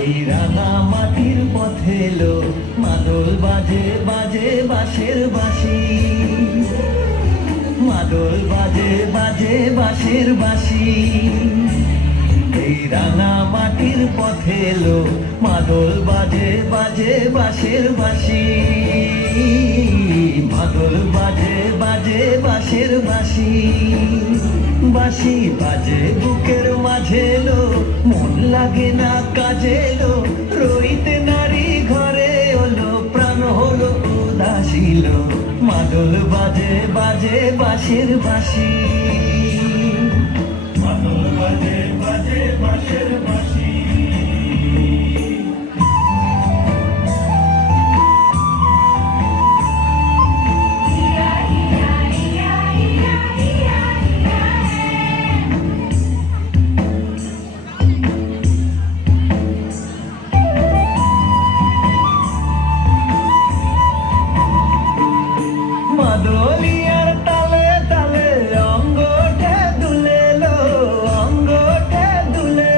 এই রাঙা মাটির পথে এলো মাদল বাজে বাজে বাঁশের বাঁশি, মাদল বাজে বাজে বাঁশের বাঁশি। এই রাঙা মাটির পথে এলো মাদল বাজে বাজে বাঁশের বাঁশি, মাদল বাজে বাজে বাঁশের বাঁশি। বাঁশি বাজে বুকের মাঝে এলো, মন লাগে না কাজে এলো, রইতে নারী ঘরে হলো, প্রাণ হলো উদাসীল। মাদল বাজে বাজে বাঁশের বাঁশি, মাদল বাজে বাজে বাঁশের বাঁশি। মাদলিয়ার তালে তালে অঙ্গটা দুলে লো, অঙ্গটা দুলে।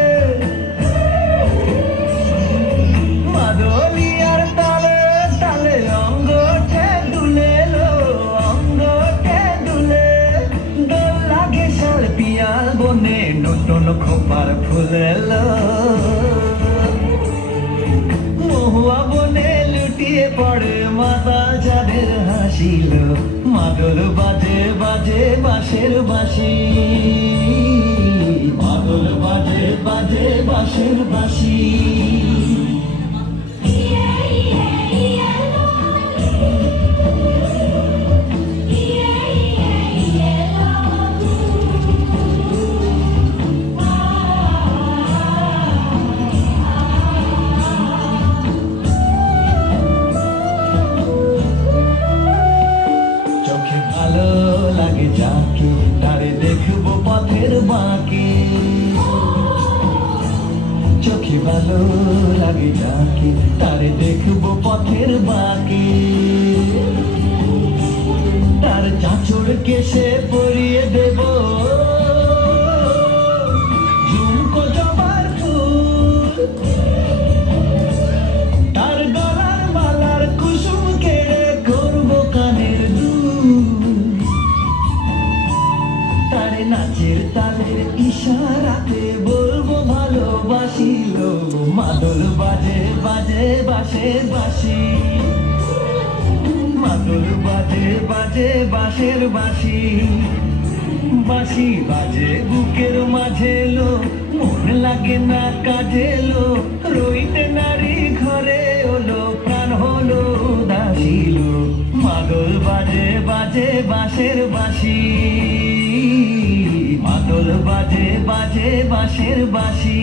মাদলিয়ার তালে তালে অঙ্গটা দুলে লো, অঙ্গটা দুলে। দোল লাগে শাল পিয়াল বনে, নতুন খোপার ফুলেলো। মহুয়া বনে লুটিয়ে পড়ে মাতা যাদের হাসিল। মাদল বাজে বাজে বাঁশের বাঁশি, মাদল বাজে বাজে বাঁশের বাঁশি। ভালো লাগে যাকে তারে দেখবো পথের বাঁকে, চোখে ভালো লাগে যাকে তারে দেখবো পথের বাঁকে। তার চাঁচড় কেশে পরিয়ে দেব ঝুমকো জবার ফুল, তার গলার মালার কুসুম কেড়ে করবো কানের দুল। তারে নাচের তালের ইশারাতে বলবো ভালোবাসিল। মাদল বাজে বাজে বাঁশের বাঁশি, মাদল বাজে বাজে বাঁশের বাঁশি। বাঁশি বাজে বুকের মাঝে লো, মন লাগে না কাজে লো, রইতে নারী ঘরে হলো, প্রাণ হলো উদাসীল। মাদল বাজে বাজে বাঁশের বাঁশি, মাদল বাজে বাজে বাঁশের বাঁশি।